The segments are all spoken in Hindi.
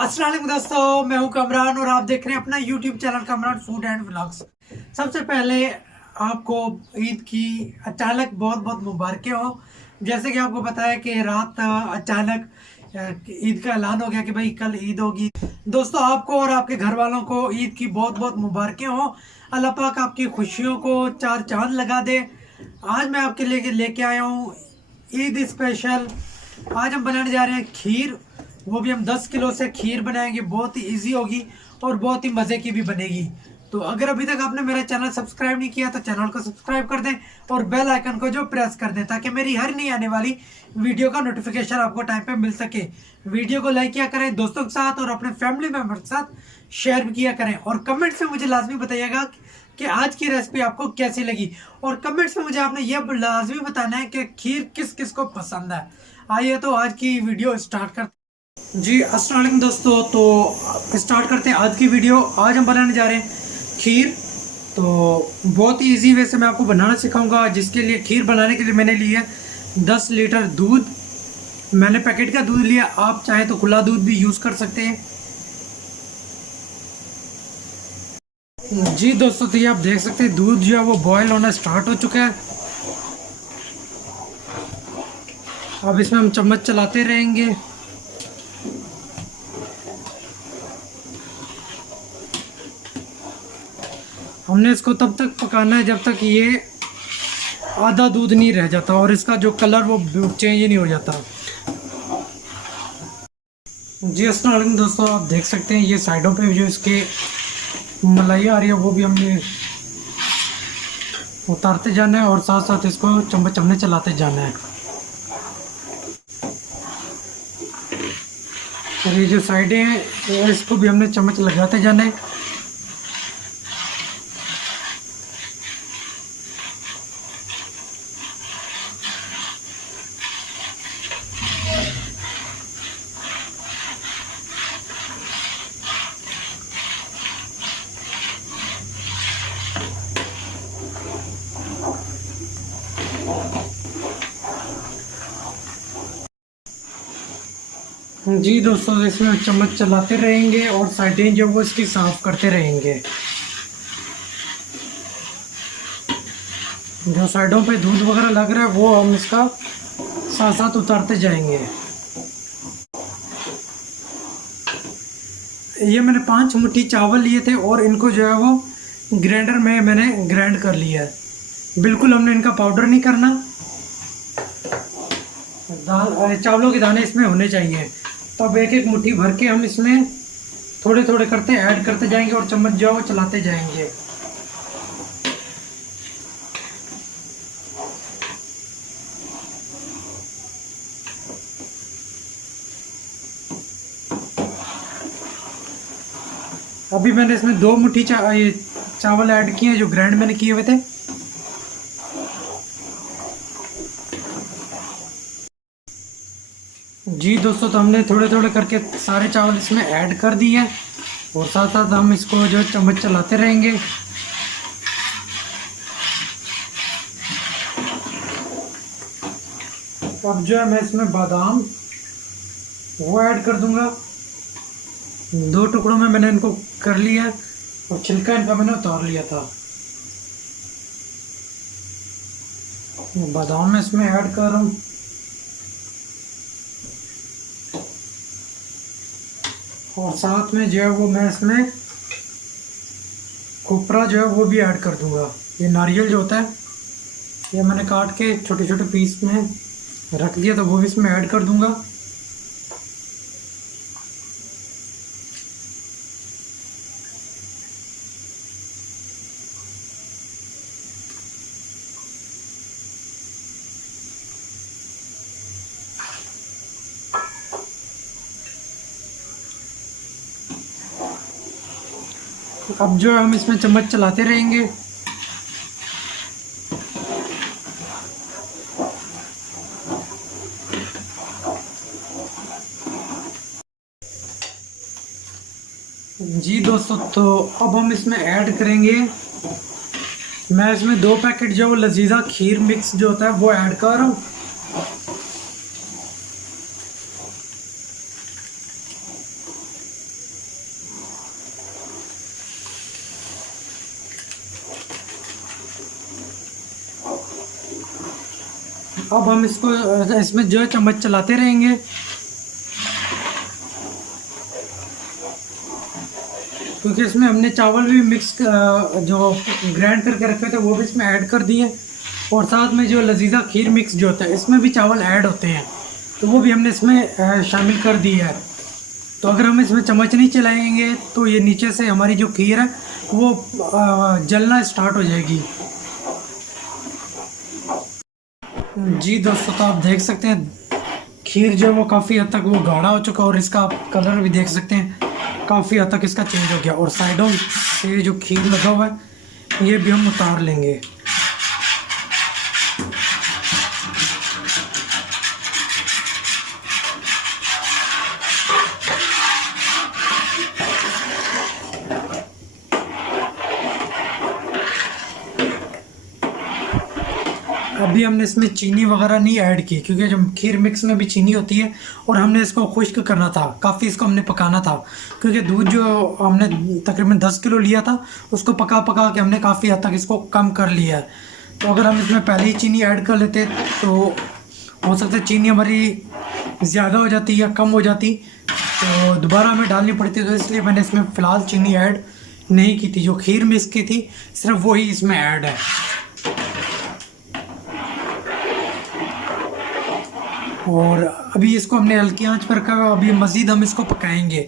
अस्सलाम वालेकुम दोस्तों, मैं हूं कमरान और आप देख रहे हैं अपना YouTube channel Kamran food and vlogs. सबसे पहले आपको ईद की अचानक बहुत बहुत मुबारकें हो। जैसे कि आपको पता है कि रात अचानक ईद का ऐलान हो गया कि भाई कल ईद होगी। दोस्तों, आपको और आपके घर वालों को ईद की बहुत बहुत मुबारकें हो। अल्लाह पाक आपकी खुशियों को चार चांद लगा दे। आज मैं आपके लिए लेके आया हूँ ईद स्पेशल। आज हम बनाने जा रहे हैं खीर। वो भी हम 10 किलो से खीर बनाएंगे। बहुत ही इजी होगी और बहुत ही मज़े की भी बनेगी। तो अगर अभी तक आपने मेरा चैनल सब्सक्राइब नहीं किया तो चैनल को सब्सक्राइब कर दें और बेल आइकन को जो प्रेस कर दें ताकि मेरी हर नई आने वाली वीडियो का नोटिफिकेशन आपको टाइम पे मिल सके। वीडियो को लाइक किया करें दोस्तों के साथ और अपने फैमिली मेम्बर के साथ शेयर भी किया करें। और कमेंट्स में मुझे लाजमी बताइएगा कि आज की रेसिपी आपको कैसी लगी। और कमेंट्स में मुझे आपने ये लाजमी बताना है कि खीर किस किस को पसंद है। आइए तो आज की वीडियो स्टार्ट करते जी। अस्सलाम वालेकुम दोस्तों, तो स्टार्ट करते हैं आज की वीडियो। आज हम बनाने जा रहे हैं खीर। तो बहुत ही इजी वे से मैं आपको बनाना सिखाऊंगा। जिसके लिए खीर बनाने के लिए मैंने लिया 10 लीटर दूध। मैंने पैकेट का दूध लिया, आप चाहे तो खुला दूध भी यूज़ कर सकते हैं। जी दोस्तों, तो ये आप देख सकते हैं दूध जो है वो बॉयल होना स्टार्ट हो चुका है। अब इसमें हम चम्मच चलाते रहेंगे। हमने इसको तब तक पकाना है जब तक ये आधा दूध नहीं रह जाता और इसका जो कलर वो चेंज नहीं हो जाता। जी अस्सलाम वालेकुम दोस्तों, आप देख सकते हैं ये साइडों पे जो इसके मलाई आ रही है वो भी हमने उतारते जाना है और साथ साथ इसको चम्मच हमने चलाते जाना है। और ये जो साइडें हैं इसको भी हमने चम्मच लगाते जाना है। जी दोस्तों, इसमें चम्मच चलाते रहेंगे और साइडें जो वो इसकी साफ करते रहेंगे। जो साइडों पे दूध वगैरह लग रहा है वो हम इसका साथ साथ उतारते जाएंगे। ये मैंने 5 मुट्ठी चावल लिए थे और इनको जो है वो ग्राइंडर में मैंने ग्राइंड कर लिया है। बिल्कुल हमने इनका पाउडर नहीं करना। चावलों के दाने इसमें होने चाहिए। तो अब एक एक मुट्ठी भर के हम इसमें थोड़े थोड़े करते ऐड करते जाएंगे और चम्मच जो है वो चलाते जाएंगे। अभी मैंने इसमें 2 मुट्ठी चावल ऐड किए जो ग्राइंड मैंने किए हुए थे। जी दोस्तों, तो हमने थोड़े थोड़े करके सारे चावल इसमें ऐड कर दिए हैं और साथ साथ हम इसको जो चम्मच चलाते रहेंगे। अब जो है मैं इसमें बादाम वो ऐड कर दूंगा। 2 टुकड़ों में मैंने इनको कर लिया और छिलका इनका मैंने उतार लिया था। बादाम मैं इसमें ऐड कर रहा हूँ और साथ में जो है वो मैं इसमें खोपरा जो है वो भी ऐड कर दूंगा। ये नारियल जो होता है ये मैंने काट के छोटे छोटे पीस में रख दिया तो वो भी इसमें ऐड कर दूंगा। अब जो है हम इसमें चम्मच चलाते रहेंगे। जी दोस्तों, तो अब हम इसमें ऐड करेंगे। मैं इसमें 2 पैकेट जो लजीजा खीर मिक्स जो होता है वो ऐड कर रहा हूँ। अब हम इसको इसमें जो है चम्मच चलाते रहेंगे। क्योंकि इसमें हमने चावल भी मिक्स जो ग्राइंड करके रखे थे वो भी इसमें ऐड कर दिए, और साथ में जो लजीजा खीर मिक्स जो होता है इसमें भी चावल ऐड होते हैं, तो वो भी हमने इसमें शामिल कर दिया है। तो अगर हम इसमें चम्मच नहीं चलाएंगे तो ये नीचे से हमारी जो खीर है वो जलना स्टार्ट हो जाएगी। जी दोस्तों, तो आप देख सकते हैं खीर जो है वो काफ़ी हद तक वो गाढ़ा हो चुका है, और इसका आप कलर भी देख सकते हैं काफ़ी हद तक इसका चेंज हो गया। और साइडों से जो खीर लगा हुआ है ये भी हम उतार लेंगे। अभी हमने इसमें चीनी वगैरह नहीं ऐड की, क्योंकि जब खीर मिक्स में भी चीनी होती है, और हमने इसको खुश्क करना था, काफ़ी इसको हमने पकाना था, क्योंकि दूध जो हमने तकरीबन 10 किलो लिया था उसको पका पका के हमने काफ़ी हद तक इसको कम कर लिया है। तो अगर हम इसमें पहले ही चीनी ऐड कर लेते तो हो सकता है चीनी हमारी ज़्यादा हो जाती या कम हो जाती, तो दोबारा हमें डालनी पड़ती। तो इसलिए मैंने इसमें फ़िलहाल चीनी ऐड नहीं की थी। जो खीर मिक्स की थी सिर्फ वही इसमें ऐड है। और अभी इसको हमने हल्की आंच पर रखा है। अभी मज़ीद हम इसको पकाएंगे,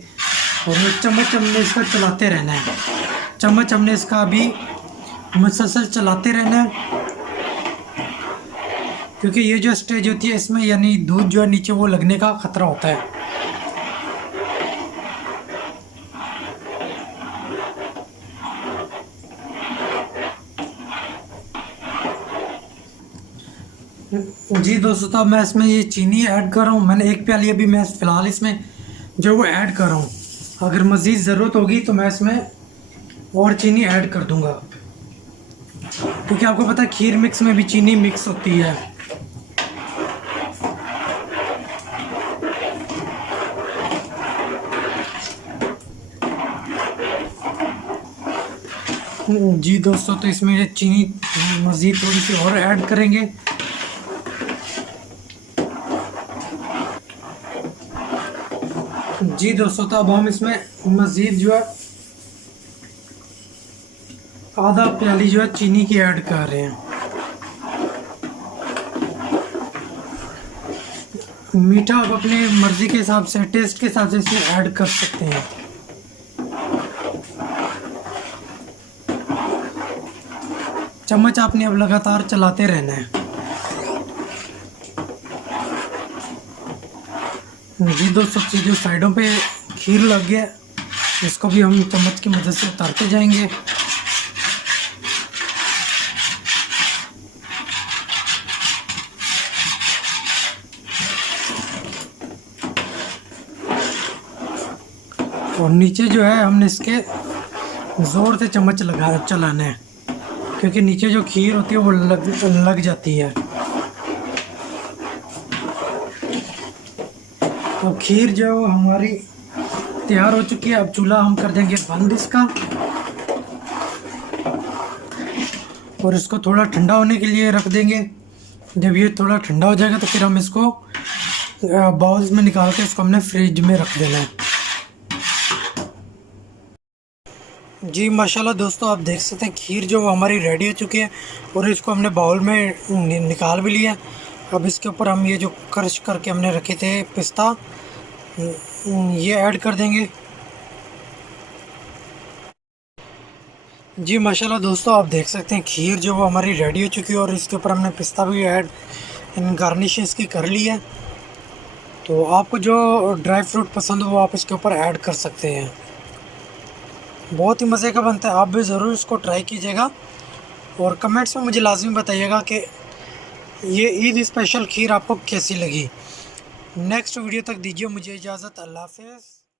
और चम्मच हमने इसका चलाते रहना है। चम्मच हमने इसका अभी मुसलसल चलाते रहना है, क्योंकि ये जो स्टेज होती है इसमें यानी दूध जो है नीचे वो लगने का ख़तरा होता है। जी दोस्तों, तो अब मैं इसमें ये चीनी ऐड कर रहा हूँ। मैंने एक प्याली अभी मैं फ़िलहाल इसमें जो वो ऐड कर रहा हूँ। अगर मज़ीद ज़रूरत होगी तो मैं इसमें और चीनी ऐड कर दूँगा, क्योंकि आपको पता है खीर मिक्स में भी चीनी मिक्स होती है। जी दोस्तों, तो इसमें चीनी मज़ीद थोड़ी सी और ऐड करेंगे। जी दोस्तों, तो अब हम इसमें मज़ीद जो है आधा प्याली जो है चीनी की ऐड कर रहे हैं। मीठा आप अपने मर्ज़ी के हिसाब से, टेस्ट के हिसाब से इसमें ऐड कर सकते हैं। चम्मच आपने अब लगातार चलाते रहना है। जी दोस्तों, जो साइडों पे खीर लग गया इसको भी हम चम्मच की मदद से उतारते जाएंगे। और नीचे जो है हमने इसके ज़ोर से चम्मच चलाना है, क्योंकि नीचे जो खीर होती है वो लग जाती है। अब खीर जो हमारी तैयार हो चुकी है। अब चूल्हा हम कर देंगे बंद इसका, और इसको थोड़ा ठंडा होने के लिए रख देंगे। जब ये थोड़ा ठंडा हो जाएगा तो फिर हम इसको बाउल्स में निकाल के इसको हमने फ्रिज में रख देना है। जी माशाल्लाह दोस्तों, आप देख सकते हैं खीर जो हमारी रेडी हो चुकी है, और इसको हमने बाउल में निकाल भी लिया। अब इसके ऊपर हम ये जो क्रश करके हमने रखे थे पिस्ता, ये ऐड कर देंगे। जी माशाल्लाह दोस्तों, आप देख सकते हैं खीर जो वो हमारी रेडी हो चुकी है, और इसके ऊपर हमने पिस्ता भी ऐड गार्निश इसकी कर ली है। तो आपको जो ड्राई फ्रूट पसंद हो वो आप इसके ऊपर ऐड कर सकते हैं। बहुत ही मज़े का बनता है, आप भी ज़रूर इसको ट्राई कीजिएगा, और कमेंट्स में मुझे लाजमी बताइएगा कि ये ईद स्पेशल खीर आपको कैसी लगी। नेक्स्ट वीडियो तक दीजिए मुझे इजाज़त। अल्लाह हाफ़िज़।